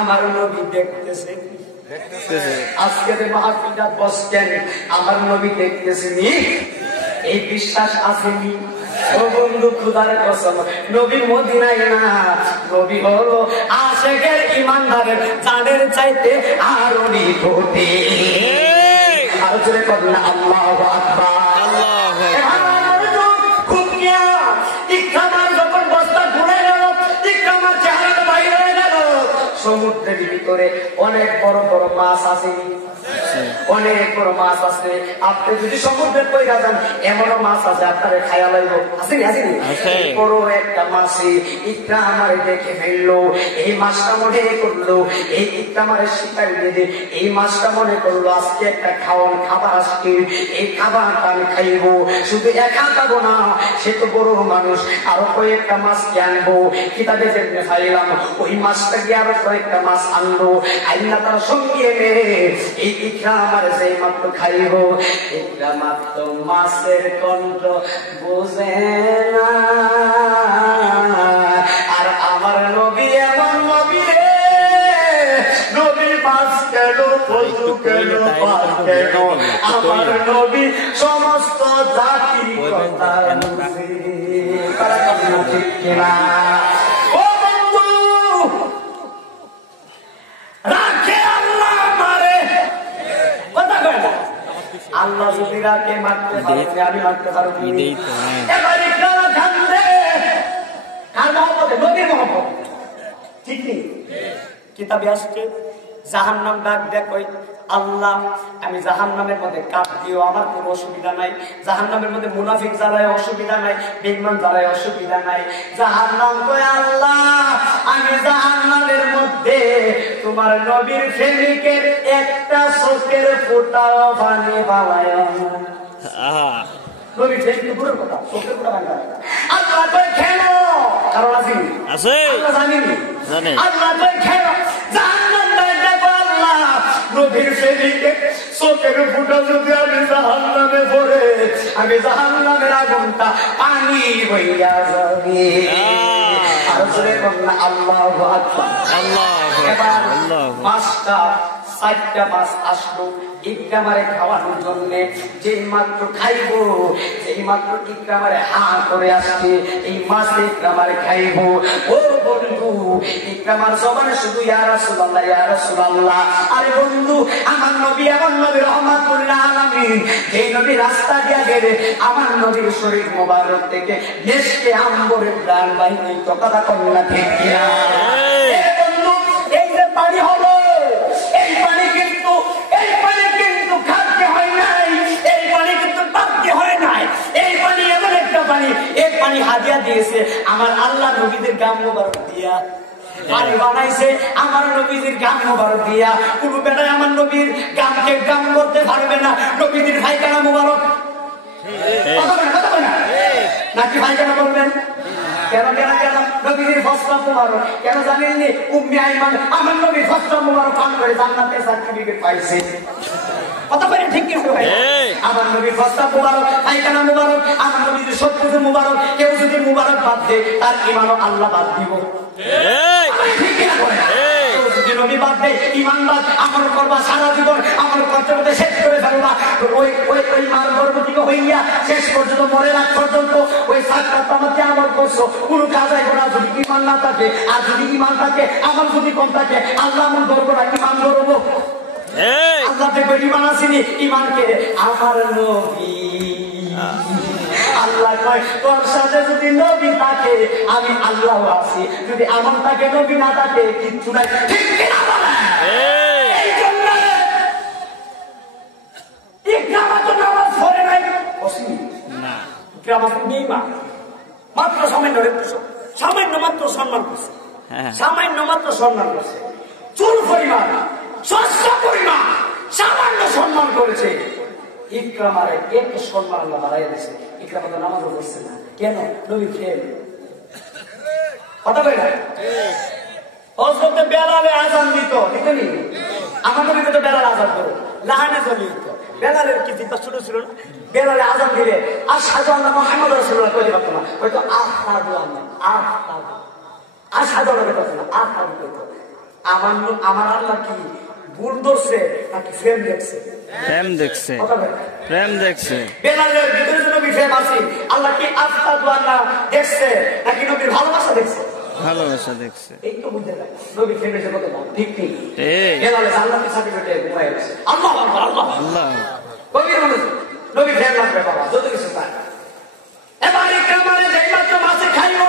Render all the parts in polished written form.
আমার নবী দেখতেছে। আজকে যে মাহফিলটা বসছেন, আমার নবী দেখতেছেনি, এই বিশ্বাস আসেনি? ও বন্ধু, খোদার কসম, নবী মদিনায় না, নবী হলো আশিকের ইমানদারের জানের চাইতে আরো নিকটে। আর জোরে বলেন আল্লাহু আকবার। সমুদ্রের ভিতরে অনেক বড় বড় মাছ আছে, অনেক বড় মাছ আছে। আপনি যদি সমুদ্রে পয়সা যান, এমনও মাছ আছে আপনার খায়া লাগব। আসেনি আসেনি? বড় একটা মাছে ইকরা আমার দেখে ফেললো, এই মাছটা মনে করলো, এই ইকরা আমার শিকার বেঁধে এই মাছটা মনে করলো আজকে একটা খাবার আসছে, এই খাবারটা আমি খাইবো। শুধু একা খাবো না, সে তো বড় মানুষ, আরো কয়েকটা মাছকে আনবো। কিতাবে যেমনি খাইলাম, ওই মাছটা গিয়ে আরো কয়েকটা মাছ আনলো, আইনা তার সঙ্গে এনে এই ইকরা আমার সেই মাত্র খাইব। ইকরা মাত্র মাছের কণ্ঠ বোঝে না, আর আমার নবী এমন নবী রে, নবী মাছ কেন, পশু কেন, পাখ কেন, আমার নবী সমস্ত জাতির কথা বুঝে। তারা কথা ঠিক কিনা? ও বন্ধু, রাখে আল্লাহ মারে, কথা কয় না। আল্লাহ যদি রাখে মারতে পারে, আমি মারতে পারবো। এবার ইকরামা কান্দে, কার মহব্বতে? নবীর মহব্বত, ঠিক নেই? কিতাবে আসছে জাহান্নাম ডাক দেখ, আল্লাহ আমি জাহান্নামের মধ্যে কাট দিও, আমার কোনো অসুবিধা নাই। জাহান্নামের মধ্যে মুনাফিক জ্বালায় অসুবিধা নাই, বেঈমান জ্বালায় অসুবিধা নাই। জাহান্নাম কয় আল্লাহ আমি জাহান্নামের মধ্যে তোমার নবীর প্রেমিকের একটা চোখের ফোঁটাও পানি পালায় না। নবীর প্রেমিকের পুরো কথা, চোখের ফোঁটা পানি পালায় না। আল্লাহ কয় কেন? কারণ আছে, আল্লাহ জানেনি। আল্লাহ কয় কেন? জাহান্নাম দেখো আল্লাহ নবীর প্রেমিকের চোখের ফোঁটা যদি আমি জাহান্নামে পড়ে, আমি জাহান্নামের আগুনটা পানি হইয়া যাবে। আর জোরে বলনা আল্লাহু আকবার। এবার মাছটা 4টা মাছ আসলো ইকরামারে খাওয়ানোর জন্য। যেই মাত্র খাইবো, যেই মাত্র ইকরামারে হা করে আসছে, এই মাছ ইকরামারে খাইবো। ও বন্ধু, ইকরামার জবানে শুধু ইয়া রাসূলুল্লাহ, ইয়া রাসূলুল্লাহ। আরে বন্ধু, আমার নবী এমন নবী রহমাতুল আলামিন, এই নবী রাস্তা দিয়া গেলে আমার নবীর শরীর মোবারক থেকে দেশকে আম্বরের প্রাণ বাহিনী তো কথা কর না, ঠিক কিনা? বন্ধু, এই যে পানি হলো, এই পানি কিন্তু খাদ্য হয় নাই, এই পানি কিন্তু বাদ্য হয় নাই। এই পানি এমন একটা পানি, এই পানি হাদিয়া দিয়েছে আমার আল্লাহ নবীদের গাম মোবারক দিয়া। পানি বানাইছে আমার নবীদের গাম মোবারক দিয়া। কোন বেলায় আমার নবীর গামকে গাম করতে পারবে না। নবীদের ভাইখানা মোবারক নাকি ভাইখানা বলবেন? কেন কেন কেন? নবীর প্রস্তাব মোবারক কেন জানেননি? উম্মে আইমান আমার নবীর প্রস্তাব মোবারক পান করে জান্নাতের সার্টিফিকেট পাইছে। কত করে ঠিক কিছু ভাই? আমার নবীর প্রস্তাব মোবারক, পায়খানা মোবারক, আমার নবীর সবকিছু মোবারক। কেউ যদি মোবারক বাদ দেয়, তার ইমানও আল্লাহ বাদ দিব। ঠিক কিনা বলেন? যদি নবী বাদ দেয়, ইমান বাদ আমল করবা সারা জীবন, আমল করতে করতে শেষ করে ফেলবা। ওই ওই ওই মার গর্ভবতী হইয়া শেষ পর্যন্ত মরে রাখ পর্যন্ত ওই সাতটা তামাতে আমল করছো, কোনো কাজ হয় না যদি ইমান না থাকে। আর যদি ইমান থাকে, আমল যদি কম থাকে, আল্লাহ আমল ধরবো না, ইমান ধরবো। আল্লাহ দেখবে ইমান আসেনি, ইমানকে আমার নবী। আল্লাহ কয় তোর সাথে যদি নবী থাকে আমি আল্লাহ আছি, যদি আমার থাকে নবী না থাকে কিচ্ছু নাই, ঠিক কিনা বলেন? এই জন্য ইকরামা তো নামাজ পড়ে নাই, না ইকরামা তো বেঈমান, মাত্র সামান্য মাত্র সম্মান করছে, সামান্য মাত্র সম্মান করছে, চুল পরিমাণ শস্য পরিমাণ সামান্য সম্মান করেছে। ইকরামারে এক সম্মান আল্লাহ বাড়াইয়া দিয়েছে। ইকরামা তো নামাজও পড়ছে না, কেন? নবী ফেল। কথা বলে না? হযরত বেলালে আযান দিত, দিতেনি? আমার নবীকে তো বেলাল আযান করো, লাহানে চলে দিত। বেলালের কি চিন্তা ছোট ছিল না? বেলালে আযান দিলে আশহাদু আন্না মুহাম্মাদুর রাসূলুল্লাহ কইতে পারতো না, হয়তো আশহাদু আন্না, আশহাদু আশহাদু আল্লাহ কথা না, আশহাদু কইতো। আমার আল্লাহ কি ভুল ধরছে নাকি ফ্রেম দেখছে? প্রেম দেখছে, প্রেম দেখছে। বেলালের ভিতরে যে নবী ফ্রেম আছে, আল্লাহ কি আফতাদু আল্লাহ দেখছে নাকি নবীর ভালোবাসা দেখছে? ভালোবাসা দেখছে। এই তো বুঝতে পারি নবী ফ্রেমের যে কত ঠিক ঠিক ঠিক। বেলালের আল্লাহকে সার্টিফিকেট ঘুমায় গেছে। আল্লাহ আল্লাহ আল্লাহ আল্লাহ কবির মানুষ নবী ফ্রেম লাগবে বাবা, যত কিছু পায়। এবারে কামারে যাই মাত্র মাছে খাইব,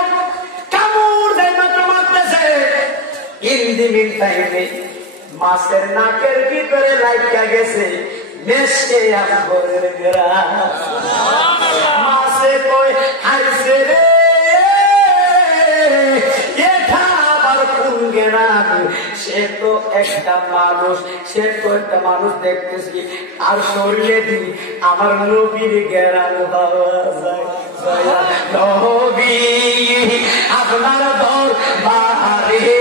কামড় যাই মাত্র মারতেছে, ইন্দি মিল টাইমে মাছের নাকের ভিতরে লাইকা গেছে মেশকে আমগরের গ্রাম। মাছে কই আইছে রে এটা আবার কোন গ্রাম? সে তো একটা মানুষ, সে তো একটা মানুষ দেখতেছি আর শরীরে দি আমার নবীর গ্রাম পাওয়া যায়। নবী আপনার দরবারে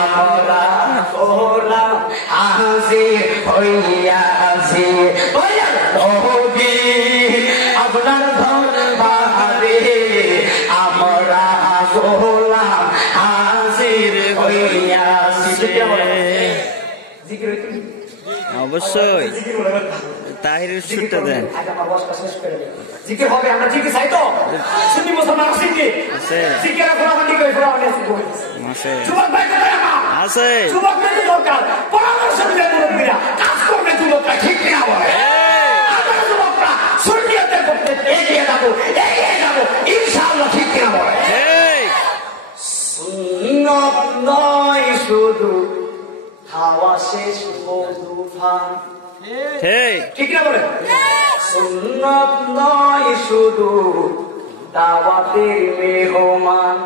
আমরা গোলাম হাজির হইয়াছি। নবী আপনার দরবারে আমরা গোলাম হাজির হইয়াছি। অবশ্যই তাহিরের সুরটা দেন। জিকির হবে, আমরা জিকির চাই তো সুন্নি মুসলমান আছি কি? জিকির কোরআন কি কই? কোরআন আছে। যুবক ভাই কোথায় আমার? আছে। যুবক ভাই তো দরকার, পরামর্শ দিলে মুরব্বিরা কাজ করবে, যুবকরা ঠিক কিনা বলে? আমরা যুবকরা সুন্নিয়তে করতে এগিয়ে যাবো, এগিয়ে যাবো ইনশাআল্লাহ, ঠিক কিনা বলে? সুন্নত নয় শুধু খাওয়া শেষ মধু ফান, ঠিক না বলে? সুন্নত নয় শুধু দাওয়াতের মেহমান,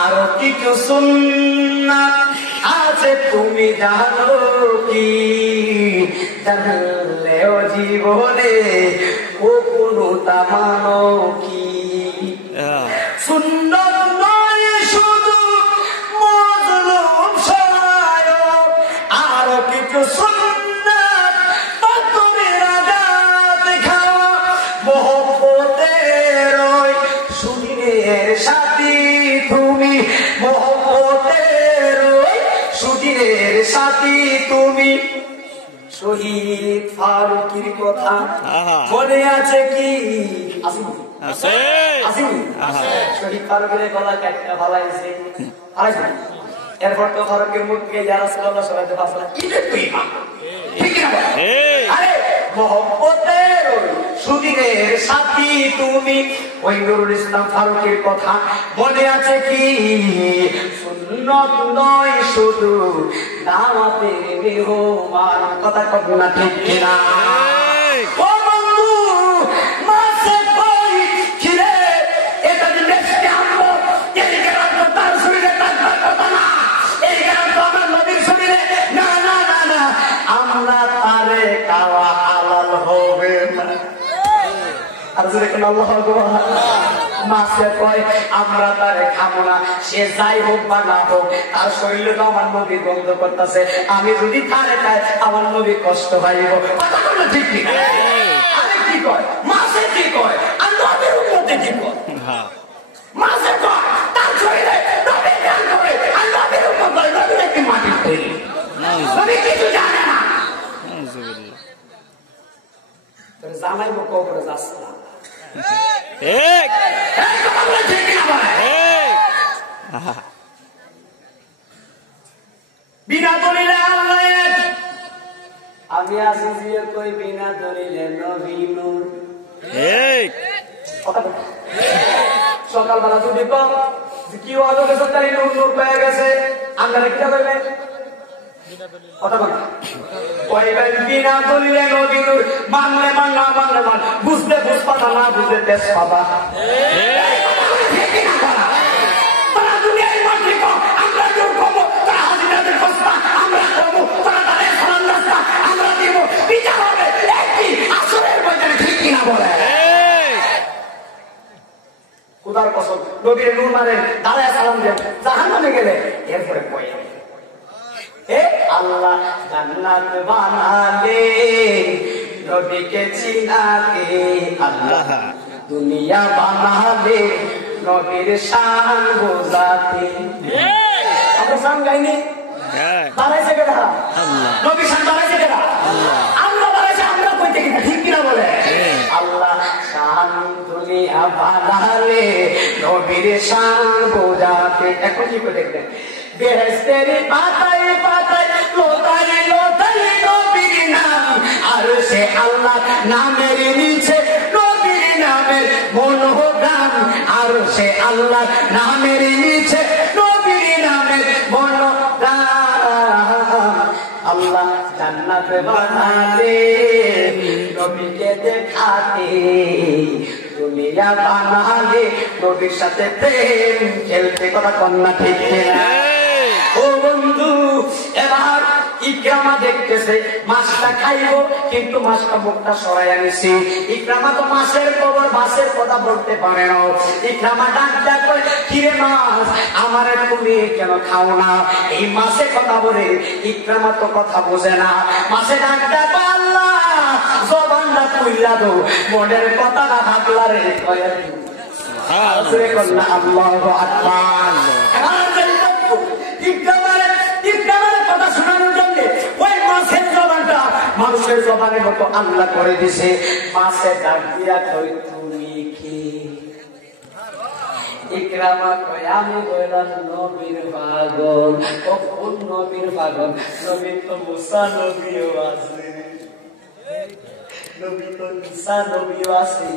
আরো কিছু সুন্নাত আছে তুমি জানো কি? জানলেও জীবনে ও কোনো তা মানো কি? সুন্নত নয় শুধু মজলুম সহায়ক, আরো কিছু সুন্নাত পাথরের আঘাত খাওয়া, মহব্বতের ওই সুদিনের সাথী তুমি, মহব্বতের ওই সুদিনের সাথী তুমি। শহীদ ফারুকের কথা মনে আছে কি? আছে। শহীদ ফারুকের গলা কাটটা ফালাইছে, এরপর তো ফারুকের মুখ থেকে যারা সাল্লাল্লাহু আলাইহি ওয়াসাল্লাম ঈদের তো ইমাম, ঠিক না? আরে মহব্বতের সুদিনের সাথী তুমি, ওই নুরুল ইসলাম ফারুকের কথা মনে আছে কি? সুন্নত নয় শুধু দাওয়াতের মেহমান, কথা কব না ঠিক কিনা? ও বন্ধু মাসে কই খিরে এটা যে দেখতে আমো এই গ্রাম তো তার শরীরে তার কথা না, এই গ্রাম তো আমার নবীর শরীরে না না না না, আমরা তারে খাওয়া হালাল হবে না। আর যদি কোন আল্লাহ আকবার, মাসে কয় আমরা তারে খাবো না, সে যাই হোক বা না হোক তার শরীরে তো আমার নবী গন্ধ করতেছে, আমি যদি তারে খাই আমার নবী কষ্ট পাইব। কথা বলে ঠিক কি? আরে কি কয় মাসে, কি কয় আর নবীর উম্মতে কি কয়? মাসে কয় তার শরীরে নবী গান করে আর নবীর উম্মত নবীর কি মাটি তৈরি, নবী কিছু জানে না। তোর জামাইব কবরে যাচ্ছে না, বিনা দলিলে আল্লাহ এক, আমি আসি যে কই বিনা দলিলে নবী নূর। সকালবেলা যদি কম কি আলো গেছে তাই নূর নূর পেয়ে গেছে, আপনারা কি বলবেন? কথা বল ওই বিনা দলিলে নবী নূর, মানলে মান না মানলে মান, বুঝলে বুঝপাতা না বুঝলে তেজ পাতা। খুদার কসম নবীর নূর মারেন, দাঁড়ায় সালাম দেন, জাহান্নামে গেলে এরপরে কই আল্লাহ জান্নাত বানালে নবীকে চিনালে, আল্লাহ দুনিয়া বানালে নবীর শান বোঝাতে। আমরা শান গাইনি, বানাইছে কেডা? আল্লাহ। নবী শান বানাইছে কেডা? আল্লাহ বানাইছে। আমরা কইতে কিনা ঠিক কিনা বলে? আল্লাহ শান দুনিয়া বানালে নবীর শান বোঝাতে। এখন কি করে দেখবেন? বেহেশতের পাতায় পাতায় লোটায় লোটায় নবীর নাম, আর সে আল্লাহ নামের নিচে নবীর নামের মনোগ্রাম, আর সে আল্লাহ নামের নিচে নবীর নামের মনোগ্রাম। আল্লাহ জান্নাত বানালে নবীকে দেখাতে, দুনিয়া বানালে নবীর সাথে প্রেম খেলতে। কথা কন্যা ঠিক না? ও বন্ধু, এবার ইকরামা দেখতেছে মাছটা খাইবো, কিন্তু মাছটা মুখটা সরাই আনিছি। ইকরামা তো মাছের খবর মাছের কথা বলতে পারে না। ইকরামা ডাক ডাক করে, কিরে মাছ, আমারে তুমি কেন খাও না? এই মাছের কথা বলে ইকরামা তো কথা বোঝে না। মাছে ডাক ডাক, আল্লাহ জবানটা খুইলা দো, মনের কথা না থাকলা রে কয়া দিও। আল্লাহু আকবার। মানুষের জবানের মতো আল্লাহ করে দিছে। মাছে ডাক দিয়া কই, তুমি কি? ইকরামা কয়, আমি কইলাম নবীর পাগল। ও কোন নবীর পাগল? নবী তো মুসা নবীও আছে, নবী তো ঈসা নবীও আছে,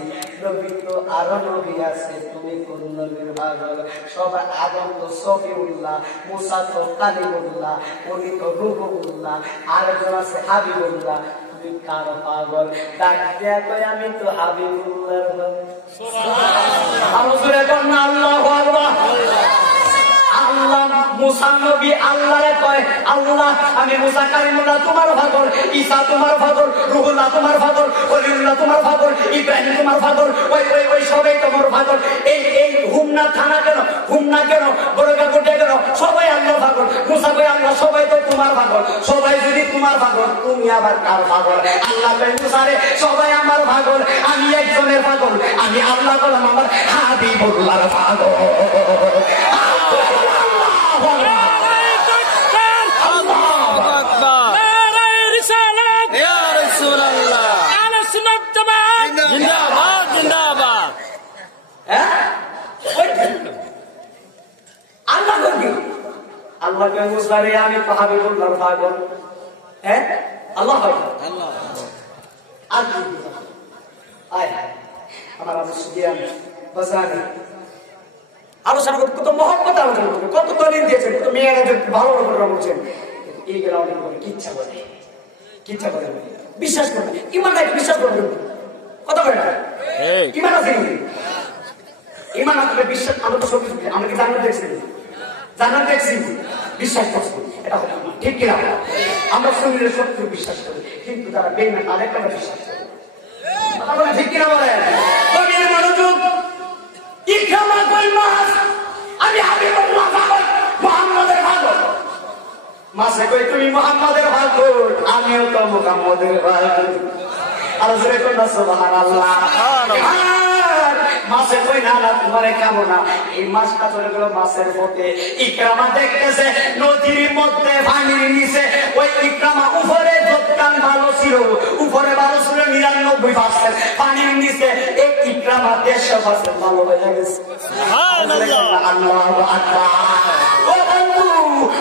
নবী তো আরো নবী আছে। তুমি কোন নবীর পাগল? সবাই আদম তো সফিউল্লাহ, মুসা তো কালিমুল্লাহ, উনি তো রুহুল্লাহ, আরেকজন আছে হাবিবুল্লাহ। তুমি কার পাগল? ডাক দিয়া কয়, আমি তো হাবিবুল্লাহর পাগল। আরো জোরে কর না আল্লাহু আকবার। আল্লাহ মুসা নবী আল্লাহরে কয়, আল্লাহ আমি মুসা কালিমুল্লাহ তোমার পাগল, ঈসা তোমার পাগল, রুহুল্লাহ তোমার পাগল, ওলিউল্লাহ তোমার পাগল, ইব্রাহিম তোমার পাগল, ওই ওই ওই সবাই তোমার পাগল। এই এই হুমনা থানা কেন, হুমনা কেন, বড়গা কোটে কেন, সবাই আল্লাহ পাগল। মুসা কয়, আল্লাহ সবাই তো তোমার পাগল। সবাই যদি তোমার পাগল, তুমি আবার কার পাগল? আল্লাহ কয়, মুসা রে সবাই আমার পাগল, আমি একজনের পাগল, আমি আল্লাহ বললাম আমার হাবিবুল্লাহর পাগল। আল্লাহ মুসারে আমি তো হাবিবুল্লাহর পাগল। হ্যাঁ আল্লাহ আমার আবু সুফিয়ান বাজারে আলোচনা করতে, কত মহব্বত আলোচনা করতে, কত দলিল দিয়েছেন, কত মেয়েরাদের ভালো করে বলছেন। এইগুলো অনেক করে কিচ্ছা বলে, কিচ্ছা বলে বিশ্বাস করবে, ইমান বিশ্বাস করবে। কত করে না ইমান আছে, ইমান আসলে বিশ্বাস। আমরা তো সত্যি আমরা কি জান্নাত দেখছি, জান্নাত দেখছি, বিশ্বাস করছি, এটা ঠিক কিনা? আমরা শরীরে সত্য বিশ্বাস করি, কিন্তু যারা বেইমান তাদের কথা বিশ্বাস করি। কথা বলে ঠিক কিনা বলেন? মনোযোগ। ইকরামা কই মাছ, আমি হাবিবুল্লাহ পাগল, মুহাম্মাদের পাগল। মাছে কই, তুমি মুহাম্মাদের পাগল, আমিও তো মুহাম্মাদের পাগল। আর জোরে কই না সুবহানাল্লাহ। মাছে কই, না না তোমারে খাবো না। এই মাছটা চলে গেল মাছের পথে। ইকরামা দেখতেছে নদীর মধ্যে পানির নিচে ওই ইকরামা উপরে যতখান ভালো ছিল, উপরে ভালো ছিল 99%, পানির নিচে এই ইকরামা 100% ভালো হয়ে গেছে। আল্লাহু আকবার। ও বন্ধু,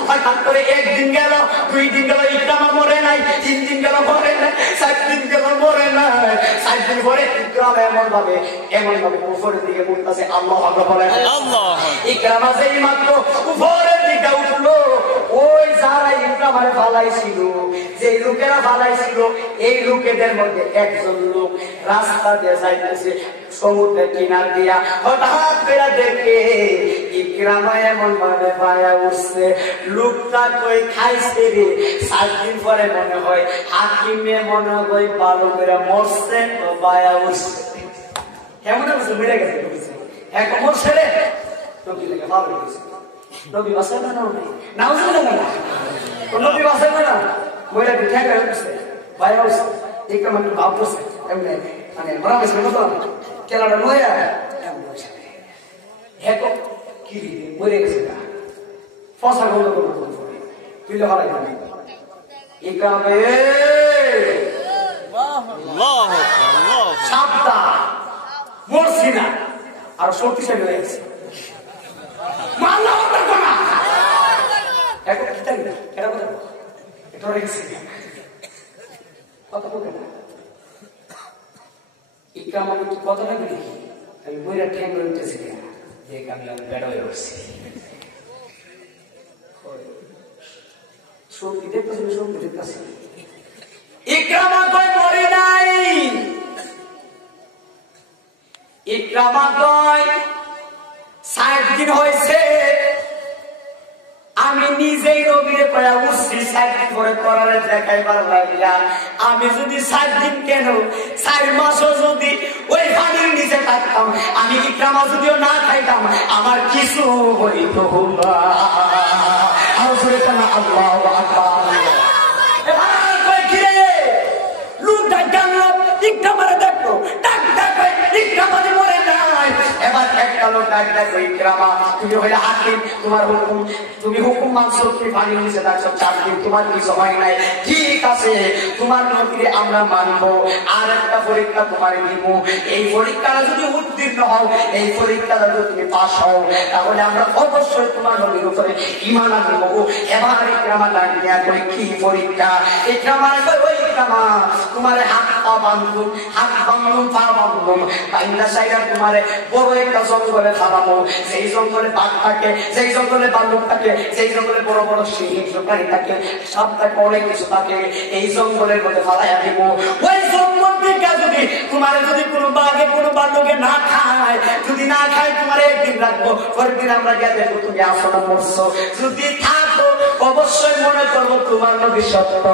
হঠাৎ করে একদিন গেল, 2 দিন গেল, ইকরামা মরে নাই, 3 দিন গেল মরে নাই, 4 দিন গেল মরে নাই, 4 দিন পরে ইকরামা এমন ভাবে উপরের দিকে উঠতেছে। আল্লাহু আকবার বলেন। ইকরামা যেই মাত্র উপরের দিকে উঠলো, ওই যারা ইকরামারে ফালাইছিল, যে লোকেরা ফালাইছিল, এই লোকেদের মধ্যে একজন লোক রাস্তা দিয়ে যাইতেছে সমুদ্রের কিনার দিয়া, হঠাৎ করে দেখে ইকরামা এমন ভাবে পায়া উঠছে, লোকটা কই খাইছে রে। 4 দিন পরে মনে হয় হাকিমে মনে হয় ভালো করে মরছে, তো পায়া উঠছে। কেমন মেরে গেছে এক অমর ছেলে, নবী থেকে ভালো গেছে। নবী বাসে না, নাও নবী বাসে না, মহিলা ঠেকা উঠছে, পায়া উঠছে। ইকরামা একটু ভাব করছে, এমনি মানে মরা গেছে মতো কেলাটা নয়া কি মরে গেছে না, ফসা গন্ধ তুলে হারাই ইকরামে সাবধান মরছি না আর শক্তিশালী হয়ে গেছে কথাটা কি আমি বইরা ঠ্যাং উঠতেছি দেখ আমি বেড়া হয়ে উঠছি শক্তি দেখতেছি শক্তি দেখতেছি ইকরামা কই মরি নাই ইকরামা কই 60 দিন হয়েছে আমি নিজেই নবীরে পড়া উঠছি 60 দিন পরে করারে দেখাইবার লাগিয়া আমি যদি 7 দিন কেন 4 মাসও যদি ওই পানির নিচে থাকতাম আমি ইকরামা যদিও না খাইতাম আমার কিছু হইত না আর জোরে না আল্লাহু আকবার এবার কই কি রে লোক ডাকলো ইকরামারে দেখলো ডাক ইকরামারে মরে নাই এবার একটা লোক ডাকলো ইকরামা তুমি হইলা হাকিম তোমার হুকুম তুমি হুকুম মানছো তুমি পানির নিচে থাকছো 4 দিন তোমার কিছু হয় নাই ঠিক আছে তোমার নবীরে আমরা মানবো আর একটা পরীক্ষা তোমারে দিব এই পরীক্ষাটা যদি উত্তীর্ণ হও এই পরীক্ষাটা যদি তুমি পাস হও তাহলে আমরা অবশ্যই তোমার নবীর উপরে ঈমান আনবো এবার ইকরামা ডাকিয়া কই কি পরীক্ষা ইকরামা কই ওই ইকরামা তোমার হাত পা বাঁধুন পা বাঁধুন বাইন্দা সাইরা তোমারে বড় একটা জঙ্গলে থামাবো সেই জঙ্গলে বাঘ থাকে সেই জঙ্গলে ভাল্লুক থাকে সেই জঙ্গলে বড় বড় সিংহ শিকারী থাকে সব থাকে অনেক কিছু থাকে এই জঙ্গলের মধ্যে ফালাইয়া দিব ওই জঙ্গল থেকে যদি তোমার যদি কোনো বাঘে কোনো ভাল্লুকে না খায় যদি না খায় তোমার একদিন রাখবো পরের দিন আমরা গিয়ে দেখবো তুমি আসো না মরছো যদি থাকো অবশ্যই মনে করবো তোমার নবী সত্য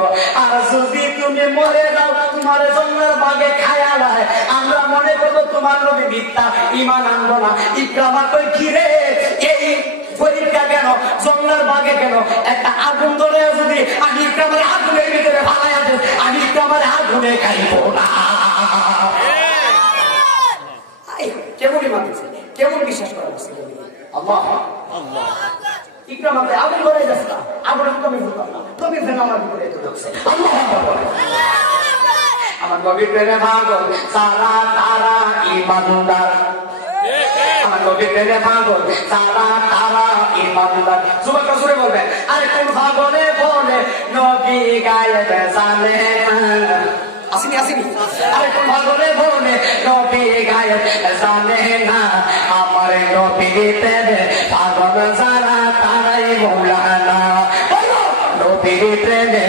আর যদি তুমি মরে যাও তোমার জঙ্গলের বাঘে খায়া লায় আমরা মনে করবো তোমার নবী মিথ্যা ঈমান আনবো না ইকরামা কই কি রে এই পরীক্ষা কেন জঙ্গলের বাঘে কেন একটা আগুন ধরে যদি আমি ইকরামার আগুনের ভিতরে ফালাইয়া দেব আমি ইকরামার আগুনে খাইব না কেমনই মানছে কেমন বিশ্বাস করা হচ্ছে আল্লাহ আল্লাহ ইকরামাতে আগুন ধরে যাচ্ছে না আগুন আমি বলতাম না তুমি ফের আমার ভিতরে ঢুকছে আল্লাহ আমার নবীর প্রেমে পাগল সারা তারা ঈমানদার আমার নবীর প্রেমে পাগল সারা তারা ঈমানদার যুবকরা জোরে বলবেন আরে কোন পাগলে বলে নবী গায়েবে জানে আসেনি আরে কোন পাগলে বলে নবী গায়েবে জানে না আমার নবীর প্রেমে পাগল সারা তারাই মৌলানা নবীর প্রেমে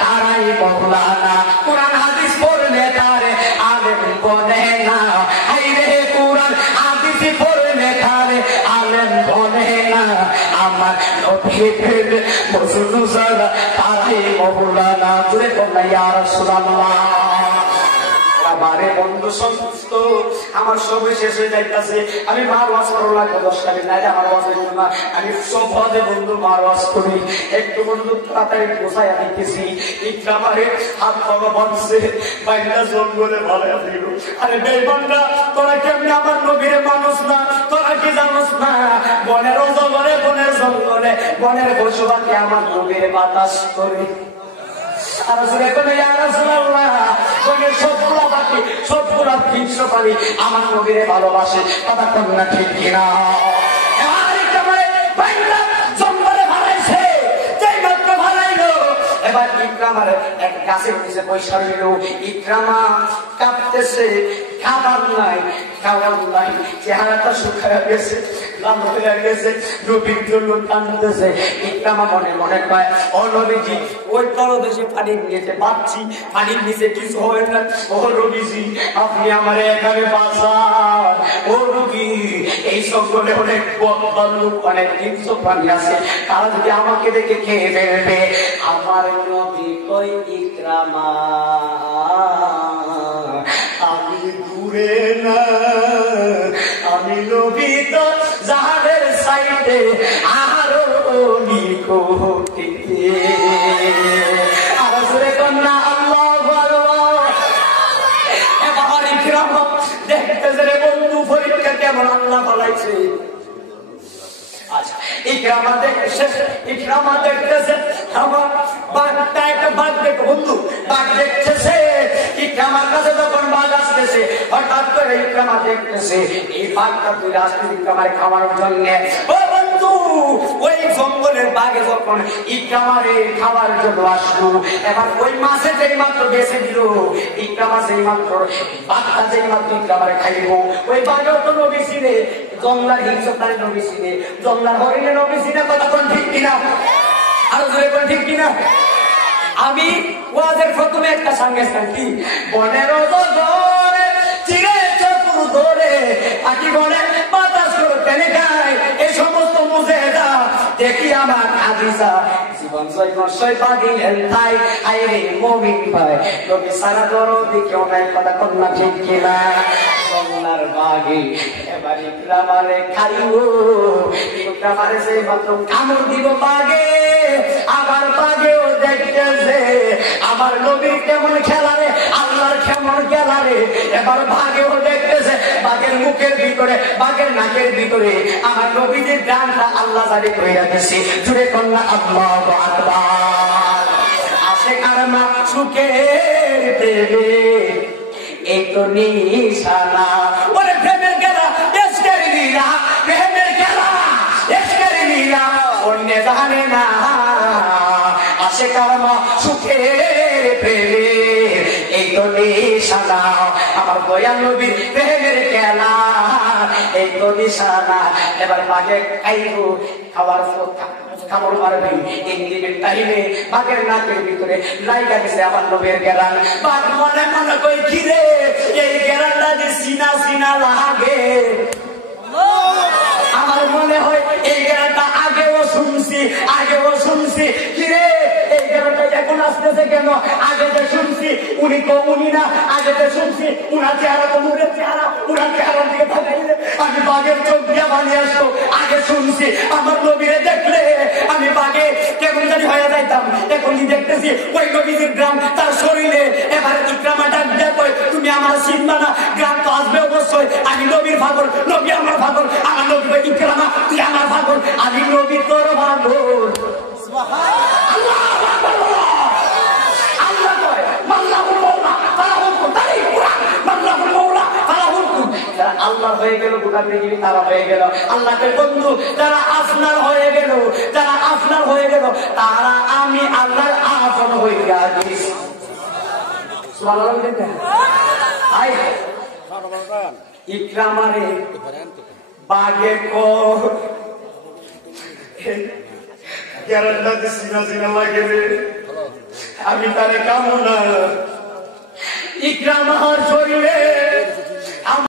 তারাই মৌলানা কোরআন হাদিস পড়লে তারে আলেম বলে না হাইরে কোরআন হাদিস পড়লে তারে আলেম বলে না আমার নবীর প্রেমে মুসলমান সারা তারাই মৌলানা তুই বল ইয়া রাসূলুল্লাহ আমারে বন্ধু সমস্ত আমার সব শেষ হয়ে যাইতেছে আমি মার ওয়াজ করা লাগবে 10 মিনিট না আমার ওয়াজ হইল না আমি সব ভাবে বন্ধু মার ওয়াজ করি একটু বন্ধু তাড়াতাড়ি গোছাইয়া দিতেছি ইকরামারে হাত পা বাঁধছে বাইরে জঙ্গলে ভাড়া দিল আরে বেঈমানরা তোরা কেমনে আমার নবীরে মানুষ না তোরা কি জানোস না বনের জঙ্গলে বনের পশু পাখি আমার নবীরে বাতাস করে আর জোরে কোন ইয়া রাসূলুল্লাহ বনের সবগুলা পাখি সবগুলা ফিংস পাখি আমার নবীরে ভালোবাসে কথা কোন না ঠিক কিনা আর ইকরামারে বাইন্দা জঙ্গলে ভাড়াইছে যেই মাত্র ভাড়াইলো এবার ইকরামারে এক গাছের নিচে বসে রইল ইকরামা কাঁপতেছে খাবার নাই চেহারাটা শুকায় গেছে লাল হয়ে গেছে নবীর জন্য কাঁদতেছে ইকরামা মনে মনে কয় ও নবীজি ওই তলদেশে পানির নিচে পাচ্ছি পানির নিচে কিছু হয় না ও নবীজি আপনি আমার এখানে বাঁচান ও নবী এই জঙ্গলে অনেক ভাল্লুক অনেক হিংস্র প্রাণী আছে তারা যদি আমাকে দেখে খেয়ে ফেলবে আমার নবী কই ইকরামা আমি দূরে না আমি নবী তো যাদের সাইডে আরো নিকটে আর জোরে কন্যা আল্লাহু আকবার এবার ইকরামা দেখতে যে বন্ধু পরীক্ষা কেমন আল্লাহ বলাইছে আচ্ছা ইকরামা দেখতেছে আমার বাঘটা একটা বাঘ দেখো বন্ধু, বাঘ দেখতেছে। ইকরামার কাছে যখন বাঘ আসতেছে, হঠাৎ করে ইকরামা দেখতেছে এই বাঘটা তুই আসতে ইকরামার খাওয়ানোর জন্য। ও বন্ধু, ওই জঙ্গলের বাঘে যখন ইকরামারে খাওয়ার জন্য আসলো, এবার ওই মাছে যেই মাত্র বেঁচে দিল, ইকরামা সেই মাত্র বাঘটা যেই মাত্র ইকরামারে খাইব, ওই বাঘেও তো নবী ছিনে, জঙ্গলার হিংস্রতারে নবী ছিনে, জঙ্গলার হরিণে নবী ছিনে। কথা কোন ঠিক কিনা? আরো জোরে কোন ঠিক কিনা? আমি ওয়াজের প্রথমে একটা সংগঠন কি বনের জগরে চিরে চতুর ধরে আকি বনে বাতাস করে টেনে গায়, এই সমস্ত মুজেদা দেখি আমার আদিসা জীবন জয় বাদিলেন তাই আইরে মুমিন ভাই নবী সারা দরদি কেউ নাই। কথা কোন না ঠিক কিনা? সোনার বাগে এবার ইকরামারে খাইব, ইকরামারে সেই মাত্র কামড় দিব বাগে, আবার বাগেও দেখতেছে আমার নবীর কেমন খেলা রে, আল্লাহর কেমন খেলা রে। এবার বাগেও দেখতেছে বাঘের মুখের ভিতরে, বাঘের নাকের ভিতরে আমার নবীদের গানটা আল্লাহ জারি কইরা দিয়েছে। জুড়ে কন্যা আল্লাহু আকবার। আসে কারমা সুখের প্রেমে এই তো নিশানা, ওরে প্রেমের খেলা এসকের লীলা, প্রেমের খেলা এসকের লীলা অন্য জানে না। আসে কারমা সুখের প্রেমে এই তো নিশানা, আমার দয়াল নবীর প্রেমের খেলা এই তো নিশানা। এবার বাঘে খাইব, খাওয়ার কামড় মারবি, ইন্দিরের টাইমে বাঘের নাকের ভিতরে লাইগা দিছে আমার নবীর গেরান। বাঘ মনে মনে কই কি রে, এই গেরানটা যে সিনা সিনা লাগে। আমার মনে হয় এই গেরানটা আগেও শুনছি কিরে, এই গেরানটা এখন আসতেছে কেন? আগে যে শুনছি উনি তো উনি না, আগে যে শুনছি উনার চেহারা তো নূরের চেহারা, উনার চেহারার দিকে তাকাইলে আমি বাঘের চোখ দিয়া বানিয়ে আসতো। আগে শুনছি আমার নবীরে দেখলে আমি বাঘে কেমন জানি হয়ে যাইতাম, এখনই দেখতেছি ওই নবীর গ্রাম তার শরীরে। এবার ইকরামা ডাক দেয়, তুমি আমার চিনবা না, গ্রাম তো আসবে অবশ্যই। আমি নবীর পাগল, নবী আমার পাগল, আমার নবী ইকরামা তুই আমার পাগল, আমি নবী তোর পাগল। আল্লাহ হয়ে গেল, গোটা পৃথিবী তারা হয়ে গেল আল্লাহকে বন্ধু। যারা আপনার হয়ে গেল, যারা আপনার হয়ে গেল, তারা আমি আল্লাহর আপন হয়ে গেছি। ইকরামারে বাগে কো আমি তারে কামনা ইকরামার শরীরে